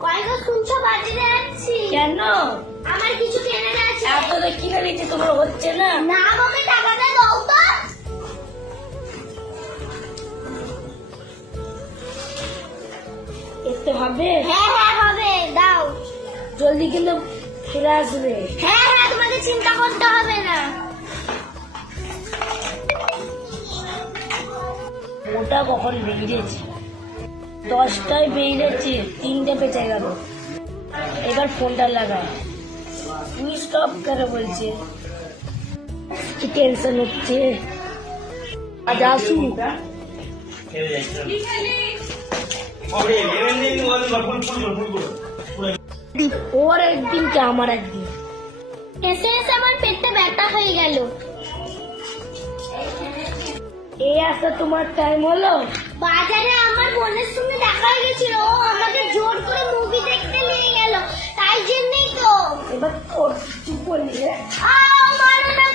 কয়গো শুনছো বাজারে যাচ্ছি। কেন? আমার কিছু কেনার আছে। আপনাদের কিনে দিচ্ছে, তোমার হচ্ছে না? না আমাকে টাকাটা দাও তো। এতে হবে? হ্যাঁ হ্যাঁ হবে, দাও। জলদি কিন্তু ফিরে আসবে। হ্যাঁ হ্যাঁ, তোমাকে চিন্তা করতে হবে না। ওটা কখন বেরিয়েছে? 10টায় বেরিয়েছে, 3টে বেঁচে গেল। এবার ফোনটা লাগায়। তুমি স্টপ করে বলছে, কি টেনশন হচ্ছে। আজ আসু। ওর একদিন কি আমার একদিন। এসে এসে আমার পেটটা ব্যথা হয়ে গেল। এই আসা তোমার টাইম হলো? বাজারে আমার বোনের সঙ্গে দেখা হয়ে গেছিল, ও আমাকে জোর করে মুভি দেখতে নিয়ে গেল, তাই জন্যই তো। এবার চুপ করলি। মারো না